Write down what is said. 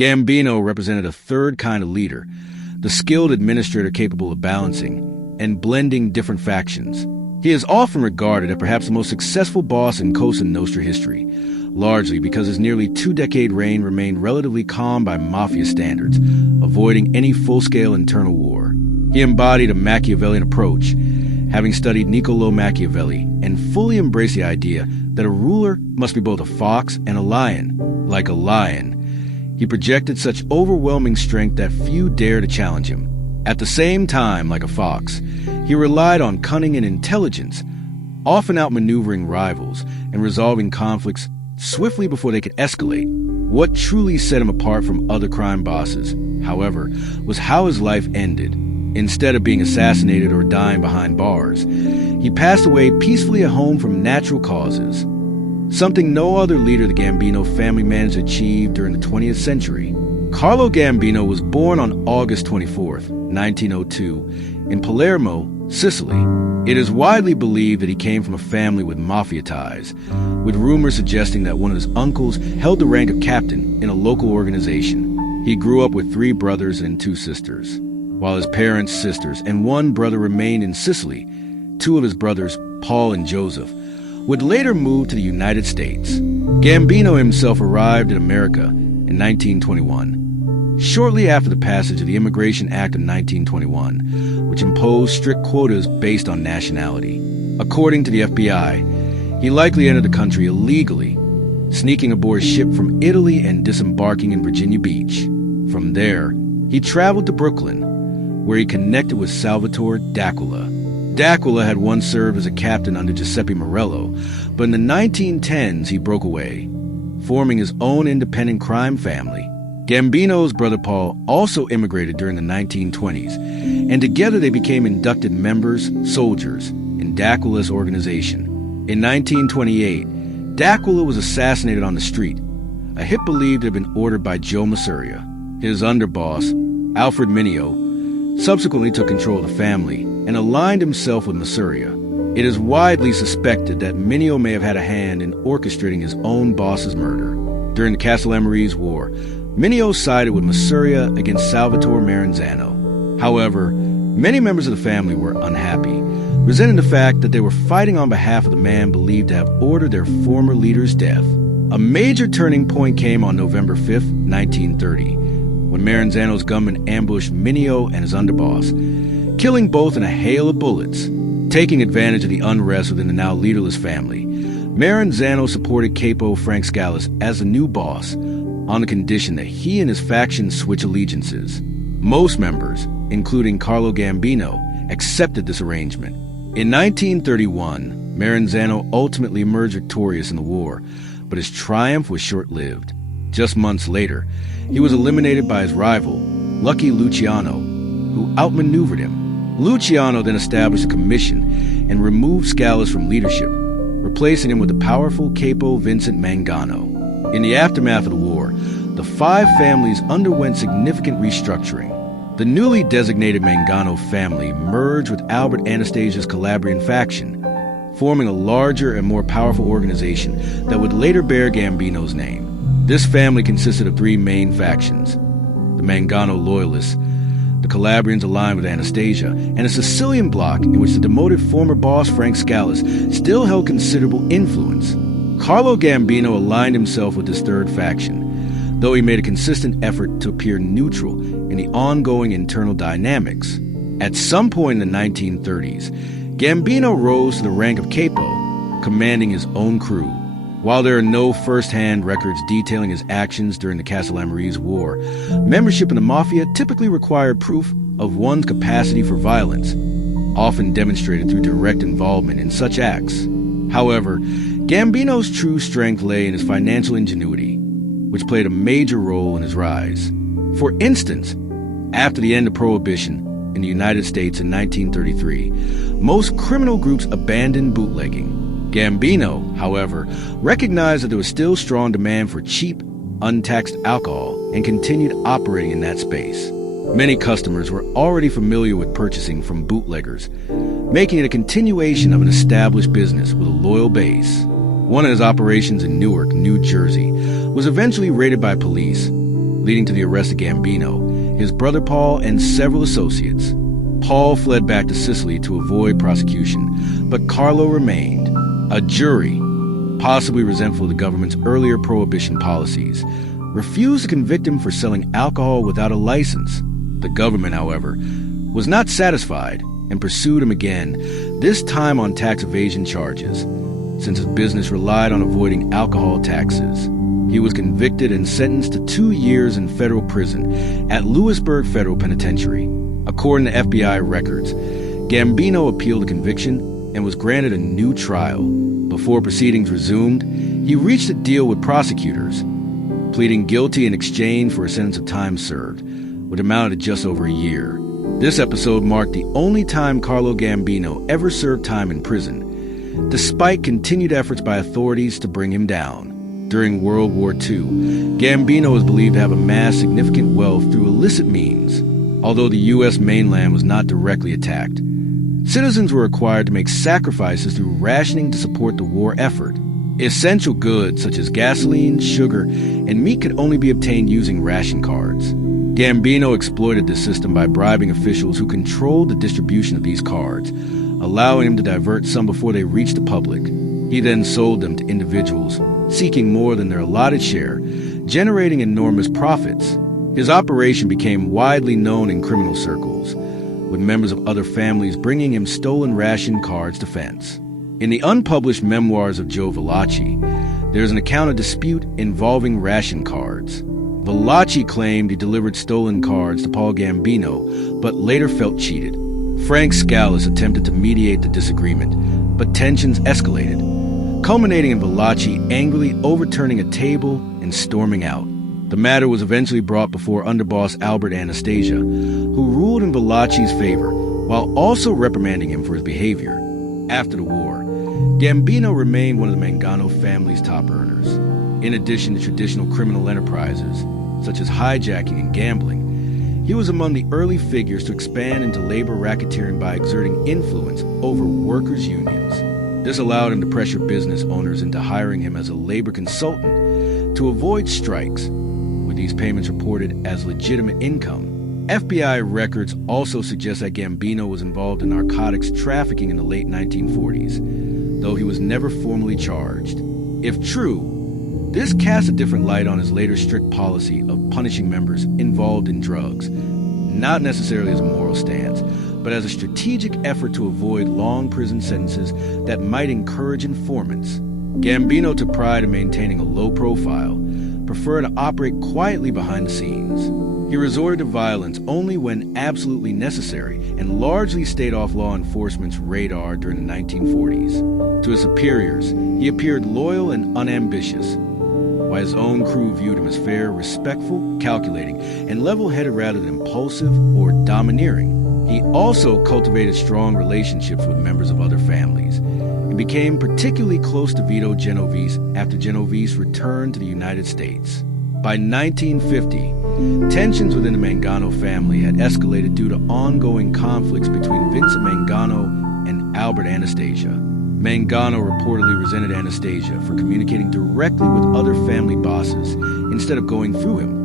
Gambino represented a third kind of leader, the skilled administrator capable of balancing and blending different factions. He is often regarded as perhaps the most successful boss in Cosa Nostra history, largely because his nearly two-decade reign remained relatively calm by mafia standards, avoiding any full-scale internal war. He embodied a Machiavellian approach, having studied Niccolò Machiavelli, and fully embraced the idea that a ruler must be both a fox and a lion. Like a lion, he projected such overwhelming strength that few dared to challenge him. At the same time, like a fox, he relied on cunning and intelligence, often outmaneuvering rivals and resolving conflicts swiftly before they could escalate. What truly set him apart from other crime bosses, however, was how his life ended. Instead of being assassinated or dying behind bars, he passed away peacefully at home from natural causes, something no other leader of the Gambino family managed to achieve during the 20th century. Carlo Gambino was born on August 24th, 1902, in Palermo, Sicily. It is widely believed that he came from a family with mafia ties, with rumors suggesting that one of his uncles held the rank of captain in a local organization. He grew up with 3 brothers and 2 sisters. While his parents, sisters, and 1 brother remained in Sicily, 2 of his brothers, Paul and Joseph, would later move to the United States. Gambino himself arrived in America in 1921, shortly after the passage of the Immigration Act of 1921, which imposed strict quotas based on nationality. According to the FBI, he likely entered the country illegally, sneaking aboard a ship from Italy and disembarking in Virginia Beach. From there, he traveled to Brooklyn, where he connected with Salvatore D'Aquila. D'Aquila had once served as a captain under Giuseppe Morello, but in the 1910s he broke away, forming his own independent crime family. Gambino's brother Paul also immigrated during the 1920s, and together they became inducted members, soldiers, in D'Aquila's organization. In 1928, D'Aquila was assassinated on the street, a hit believed to have been ordered by Joe Masseria. His underboss, Alfred Mineo, subsequently took control of the family and aligned himself with Masseria. It is widely suspected that Mineo may have had a hand in orchestrating his own boss's murder. During the Castellammarese War, Mineo sided with Masseria against Salvatore Maranzano. However, many members of the family were unhappy, resenting the fact that they were fighting on behalf of the man believed to have ordered their former leader's death. A major turning point came on November 5th, 1930, when Maranzano's gunmen ambushed Mineo and his underboss, killing both in a hail of bullets. Taking advantage of the unrest within the now leaderless family, Maranzano supported Capo Frank Scalise as the new boss, on the condition that he and his faction switch allegiances. Most members, including Carlo Gambino, accepted this arrangement. In 1931, Maranzano ultimately emerged victorious in the war, but his triumph was short-lived. Just months later, he was eliminated by his rival, Lucky Luciano, who outmaneuvered him. Luciano then established a commission and removed Scalise from leadership, replacing him with the powerful Capo Vincent Mangano. In the aftermath of the war, the 5 families underwent significant restructuring. The newly designated Mangano family merged with Albert Anastasia's Calabrian faction, forming a larger and more powerful organization that would later bear Gambino's name. This family consisted of 3 main factions: the Mangano loyalists, the Calabrians aligned with Anastasia, and a Sicilian bloc in which the demoted former boss Frank Scalise still held considerable influence. Carlo Gambino aligned himself with this third faction, though he made a consistent effort to appear neutral in the ongoing internal dynamics. At some point in the 1930s, Gambino rose to the rank of capo, commanding his own crew. While there are no first-hand records detailing his actions during the Castellammarese War, membership in the Mafia typically required proof of one's capacity for violence, often demonstrated through direct involvement in such acts. However, Gambino's true strength lay in his financial ingenuity, which played a major role in his rise. For instance, after the end of Prohibition in the United States in 1933, most criminal groups abandoned bootlegging. Gambino, however, recognized that there was still strong demand for cheap, untaxed alcohol and continued operating in that space. Many customers were already familiar with purchasing from bootleggers, making it a continuation of an established business with a loyal base. One of his operations in Newark, New Jersey, was eventually raided by police, leading to the arrest of Gambino, his brother Paul, and several associates. Paul fled back to Sicily to avoid prosecution, but Carlo remained. A jury, possibly resentful of the government's earlier prohibition policies, refused to convict him for selling alcohol without a license. The government, however, was not satisfied and pursued him again, this time on tax evasion charges, since his business relied on avoiding alcohol taxes. He was convicted and sentenced to 2 years in federal prison at Lewisburg Federal Penitentiary. According to FBI records, Gambino appealed the conviction and was granted a new trial. Before proceedings resumed, he reached a deal with prosecutors, pleading guilty in exchange for a sentence of time served, which amounted to just over a year. This episode marked the only time Carlo Gambino ever served time in prison, despite continued efforts by authorities to bring him down. During World War II, Gambino is believed to have amassed significant wealth through illicit means, although the U.S. mainland was not directly attacked. Citizens were required to make sacrifices through rationing to support the war effort. Essential goods such as gasoline, sugar, and meat could only be obtained using ration cards. Gambino exploited this system by bribing officials who controlled the distribution of these cards, allowing him to divert some before they reached the public. He then sold them to individuals seeking more than their allotted share, generating enormous profits. His operation became widely known in criminal circles, with members of other families bringing him stolen ration cards to fence. In the unpublished memoirs of Joe Valachi, there is an account of dispute involving ration cards. Valachi claimed he delivered stolen cards to Paul Gambino, but later felt cheated. Frank Scalise attempted to mediate the disagreement, but tensions escalated, culminating in Valachi angrily overturning a table and storming out. The matter was eventually brought before underboss Albert Anastasia, who ruled in Valachi's favor, while also reprimanding him for his behavior. After the war, Gambino remained one of the Mangano family's top earners. In addition to traditional criminal enterprises, such as hijacking and gambling, he was among the early figures to expand into labor racketeering by exerting influence over workers' unions. This allowed him to pressure business owners into hiring him as a labor consultant to avoid strikes, with these payments reported as legitimate income. FBI records also suggest that Gambino was involved in narcotics trafficking in the late 1940s, though he was never formally charged. If true, this casts a different light on his later strict policy of punishing members involved in drugs, not necessarily as a moral stance, but as a strategic effort to avoid long prison sentences that might encourage informants. Gambino took pride in maintaining a low profile, preferred to operate quietly behind the scenes. He resorted to violence only when absolutely necessary and largely stayed off law enforcement's radar during the 1940s. To his superiors, he appeared loyal and unambitious, while his own crew viewed him as fair, respectful, calculating, and level-headed rather than impulsive or domineering. He also cultivated strong relationships with members of other families and became particularly close to Vito Genovese after Genovese returned to the United States. By 1950, tensions within the Mangano family had escalated due to ongoing conflicts between Vincent Mangano and Albert Anastasia. Mangano reportedly resented Anastasia for communicating directly with other family bosses instead of going through him.